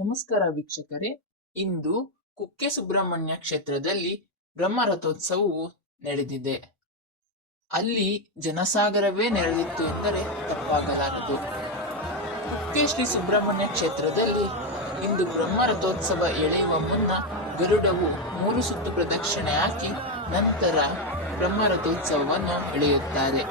ನಮಸ್ಕಾರ ವೀಕ್ಷಕರೇ. ಇಂದು ಕುಕ್ಕೆ ಸುಬ್ರಹ್ಮಣ್ಯ ಕ್ಷೇತ್ರದಲ್ಲಿ ಬ್ರಹ್ಮರಥೋತ್ಸವವು ನಡೆದಿದೆ. ಅಲ್ಲಿ ಜನಸಾಗರವೇ ನೆರೆದಿತ್ತು ಎಂದರೆ ತಪ್ಪಾಗಲಾರದು. ಕುಕ್ಕೆ ಶ್ರೀ ಸುಬ್ರಹ್ಮಣ್ಯ ಕ್ಷೇತ್ರದಲ್ಲಿ ಇಂದು ಬ್ರಹ್ಮರಥೋತ್ಸವ ಎಳೆಯುವ ಮುನ್ನ ಗರುಡವು 3 ಸುತ್ತು ಪ್ರದಕ್ಷಿಣೆ ಹಾಕಿ ನಂತರ ಬ್ರಹ್ಮರಥೋತ್ಸವವನ್ನು ಎಳೆಯುತ್ತಾರೆ.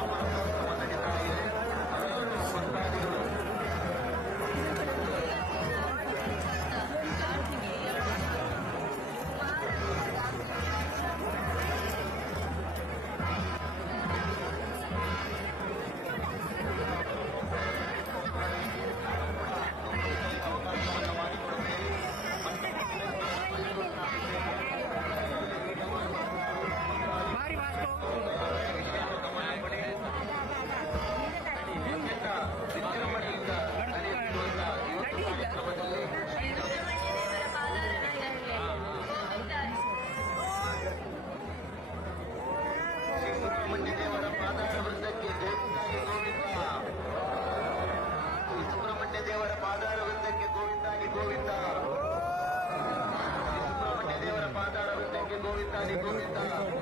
ಗೋವಿಂದ